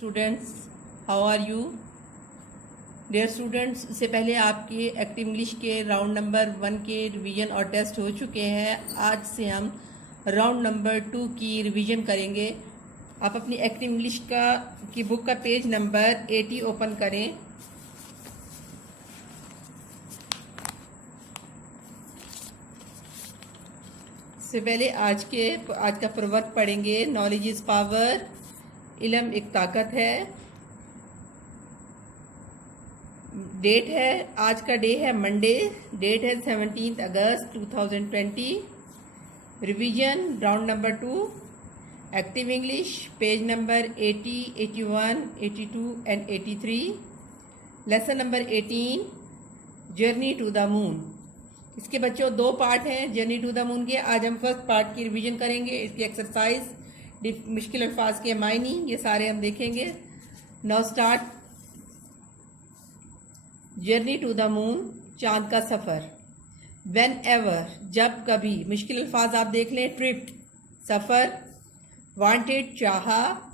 Students, how are you dear students. इससे पहले आपके एक्टिव इंग्लिश के राउंड नंबर 1 के रिवीजन और टेस्ट हो चुके हैं। आज से हम राउंड नंबर 2 की रिवीजन करेंगे। आप अपनी एक्टिव इंग्लिश की बुक का पेज नंबर 80 ओपन करें। इससे पहले आज का प्रवर्ब पढ़ेंगे। नॉलेज इज़ पावर, इल्म एक ताकत है। डेट है, आज का डे है मंडे, डेट है 17 अगस्त 2020। Revision round number 2, active English page number 80, 81, 82 and 83। Lesson number 18, journey to the moon. इसके बच्चों 2 पार्ट हैं जर्नी टू द मून के। आज हम फर्स्ट पार्ट की रिवीजन करेंगे। इसकी एक्सरसाइज, मुश्किल अल्फाज के मायनी, ये सारे हम देखेंगे। Now start. Journey to the moon, चांद का सफर। वेन एवर, जब कभी। मुश्किल अल्फाज आप देख लें। ट्रिप, सफर। वांटेड, चाहा।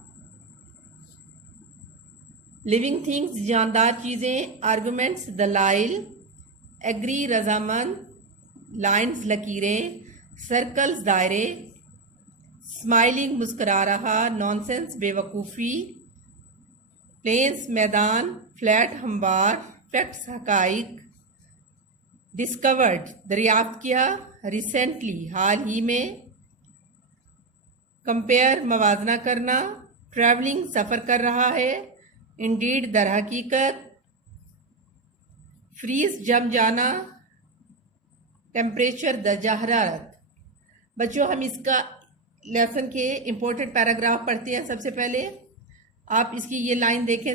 लिविंग थिंग्स, जानदार चीजें। आर्गुमेंट्स, दलाइल। एग्री, रजामंद। लाइन्स, लकीरें। सर्कल्स, दायरे। स्माइलिंग, मुस्कुरा रहा। नॉनसेंस, बेवकूफ़ी। प्लेन्स, मैदान। फ्लैट, हमवार। फैक्ट्स, हकाइक। डिस्कवर्ड, दरियाफ्त किया। रिसेंटली, हाल ही में। कंपेयर, मवाजना करना। ट्रैवलिंग, सफ़र कर रहा है। इंडीड, दर हकीकत। फ्रीज, जम जाना। टेम्परेचर, दर्जा हरारत। बच्चों, हम इसका लेसन के इम्पोर्टेंट पैराग्राफ पढ़ते हैं। सबसे पहले आप इसकी ये लाइन देखें।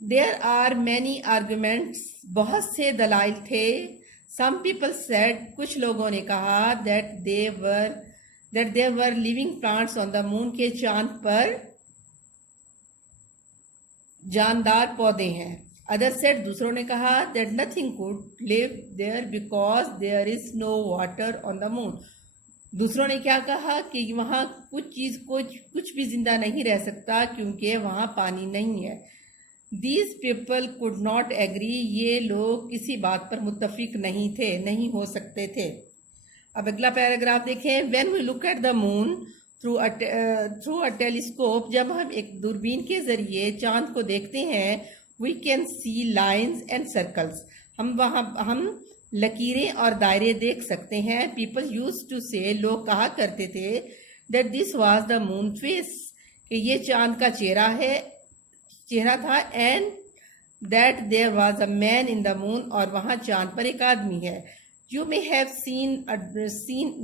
देयर आर मैनी आर्गुमेंट्स, बहुत से दलाइल थे। सम पीपल सेड, कुछ लोगों ने कहा। That there were living plants on the moon, के चांद पर जानदार पौधे हैं। अदर सेड, दूसरों ने कहा। That nothing could live there because there is no water on the moon. दूसरों ने क्या कहा कि वहां कुछ भी जिंदा नहीं रह सकता क्योंकि वहां पानी नहीं है। These people could not agree, ये लोग किसी बात पर मुत्तफिक नहीं थे, नहीं हो सकते थे। अब अगला पैराग्राफ देखें। When we look at the moon through a telescope, जब हम एक दूरबीन के जरिए चांद को देखते हैं। We can see lines and circles, हम लकीरें और दायरे देख सकते हैं। पीपल यूज टू से, लोग कहा करते थे। That this was the moon face, कि ये चांद का चेहरा था। And that there was a man in the moon, और वहां चांद पर एक आदमी है। You may have seen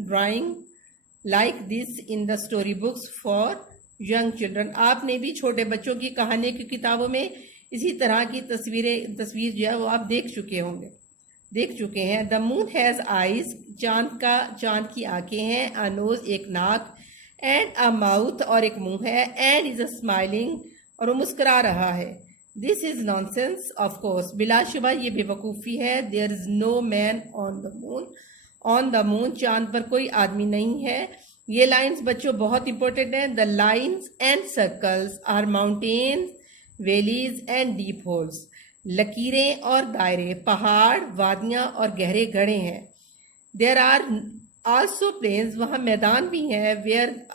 drawing like this in the story books for young children, आपने भी छोटे बच्चों की कहानी की किताबों में इसी तरह की तस्वीर जो है वो आप देख चुके हैं। द मून हैज आईज, चांद की आंखें हैं। अ नोज, एक नाक। एंड अ माउथ, और एक मुंह है। एंड इज अ स्माइलिंग, और वो मुस्कुरा रहा है। This is nonsense, of course, बिलाशुबा ये बेवकूफ़ी है। There is no man on the moon, चांद पर कोई आदमी नहीं है। ये लाइंस बच्चों बहुत इंपॉर्टेंट हैं। The lines and circles are mountains, valleys and deep holes, लकीरें और दायरे, पहाड़, वादियां और गहरे गड्ढे हैं। देयर आर आल्सो प्लेन्स, वहां मैदान भी हैं। Where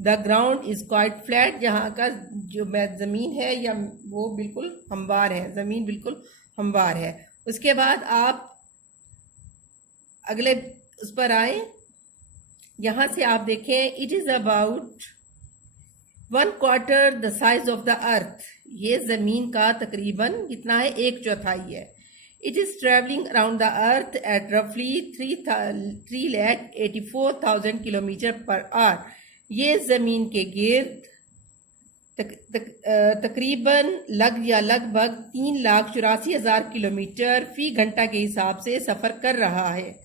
the ground is quite flat, जहाँ का जो जमीन है या वो बिल्कुल हमवार है, जमीन बिल्कुल हमवार है। उसके बाद आप अगले उस पर आए। यहां से आप देखें। It is about 1/4 the size of the earth, ये जमीन का तकरीबन कितना है, 1/4 है। It is travelling around the earth at रफली 3,84,000 किलोमीटर पर आवर, ये जमीन के गिर्द तकरीबन लगभग 3,84,000 किलोमीटर फी घंटा के हिसाब से सफर कर रहा है।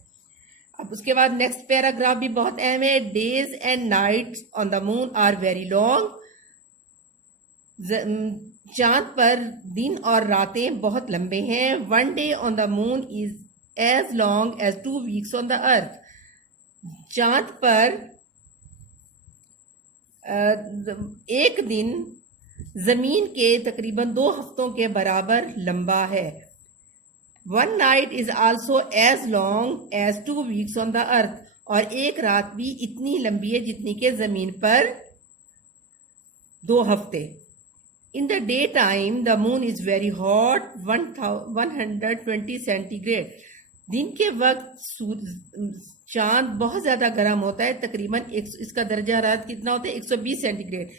अब उसके बाद नेक्स्ट पैराग्राफ भी बहुत अहम है। Days and nights on the moon are very long, चांद पर दिन और रातें बहुत लंबे हैं। 1 day on the moon is as long as 2 weeks on the earth, चांद पर एक दिन जमीन के तकरीबन 2 हफ्तों के बराबर लंबा है। One night is also as long as 2 weeks on the earth, और एक रात भी इतनी लंबी है जितनी के जमीन पर 2 हफ्ते। In the day time the moon is very hot 120 centigrade. दिन के वक्त चांद बहुत ज्यादा गर्म होता है, तकरीबन इसका दर्जा हरारत कितना होता है 120 centigrade.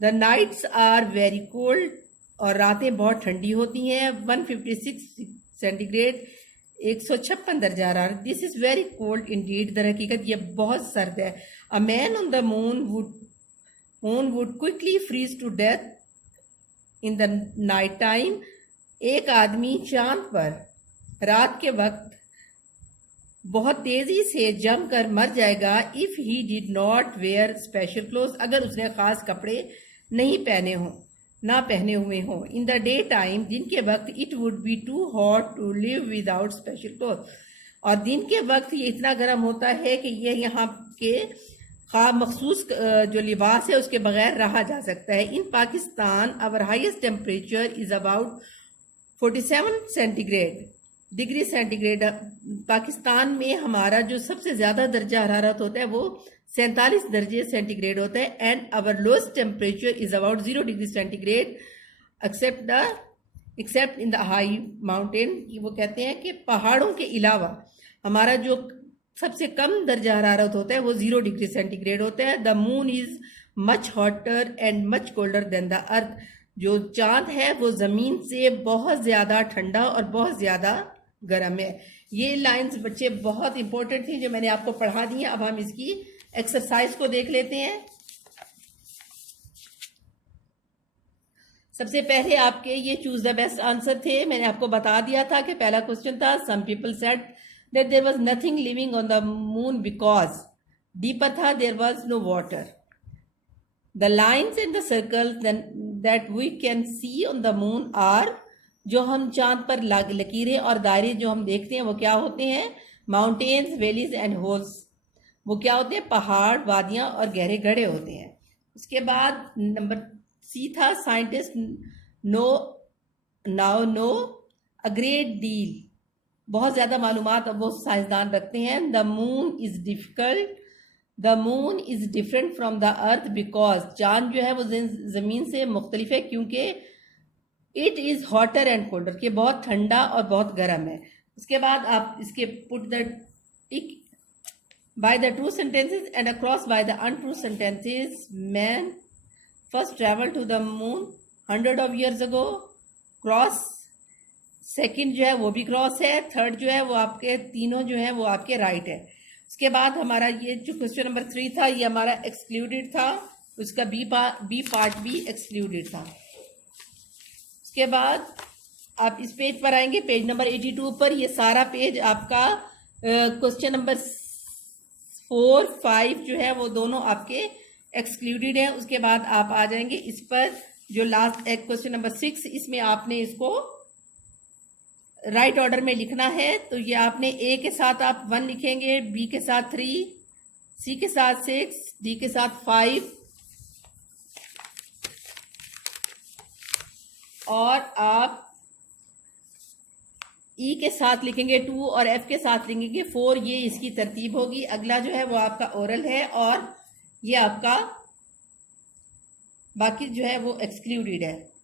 The nights are very cold, और रातें बहुत ठंडी होती हैं 156 सेंटीग्रेड, 156 दर्जा हरारत। This is very cold indeed, दर हकीकत ये बहुत सर्द है। A man on the moon would quickly freeze to death in the night time. एक आदमी चांद पर रात के वक्त बहुत तेजी से जम कर मर जाएगा if he did not wear special cloth, अगर उसने खास कपड़े नहीं पहने हुए हों। इन द डे टाइम, दिन के वक्त, it would be too hot to live without special cloth, और दिन के वक्त ये इतना गर्म होता है कि ये यहाँ के मखसूस जो लिबास है उसके बगैर रहा जा सकता है। In Pakistan our highest temperature is about 47 degree centigrade. Pakistan में हमारा जो सबसे ज्यादा दर्जा हरारत होता है वो 47 दर्जे सेंटीग्रेड होता है। And our lowest temperature is about 0 degree centigrade except in the high mountain. वो कहते हैं कि पहाड़ों के अलावा हमारा जो सबसे कम दर्जा हरारत होता है वो 0 डिग्री सेंटीग्रेड होता है। The moon is much hotter and much colder than the earth. जो चांद है वो जमीन से बहुत ज्यादा ठंडा और बहुत ज्यादा गर्म है। ये लाइंस बच्चे बहुत इंपॉर्टेंट थी जो मैंने आपको पढ़ा दी हैं। अब हम इसकी एक्सरसाइज को देख लेते हैं। सबसे पहले आपके ये चूज द बेस्ट आंसर थे। मैंने आपको बता दिया था कि पहला क्वेश्चन था some people said that there was nothing living on the moon because deeper था there was no water. The lines and the circles that we can see on the moon are, जो हम चांद पर लकीरें और दायरे जो हम देखते हैं वो क्या होते हैं? Mountains, valleys and holes. वो क्या होते हैं? पहाड़, वादियां और गहरे गड्ढे होते हैं। उसके बाद नंबर सी था scientist now know a great deal. बहुत ज्यादा मालूमात अब वो साइंसदान रखते हैं। The moon is different from the earth because, चांद जो है वो जमीन से मुख्तलिफ है क्योंकि it is hotter and colder, कि बहुत ठंडा और बहुत गर्म है। उसके बाद आप इसके put the tick by the true sentences and a cross by the untrue sentences. Man first travel to the moon 100 of years ago। Cross, second जो है वो भी क्रॉस है, थर्ड जो है वो आपके तीनों जो है वो आपके राइट है। उसके बाद हमारा ये जो क्वेश्चन नंबर 3 था ये हमारा एक्सक्लूडेड था, उसका बी पार्ट भी एक्सक्लूडेड था। उसके बाद आप इस पेज पर आएंगे, पेज नंबर 82 पर। ये सारा पेज आपका क्वेश्चन नंबर 4, 5 जो है वो दोनों आपके एक्सक्लूडेड है। उसके बाद आप आ जाएंगे इस पर जो लास्ट एक क्वेश्चन नंबर 6, इसमें आपने इसको राइट ऑर्डर में लिखना है। तो ये आपने ए के साथ आप 1 लिखेंगे, बी के साथ 3, सी के साथ 6, डी के साथ 5 और आप ई के साथ लिखेंगे 2 और एफ के साथ लिखेंगे 4। ये इसकी तरतीब होगी। अगला जो है वो आपका ओरल है और ये आपका बाकी जो है वो एक्सक्लूडेड है।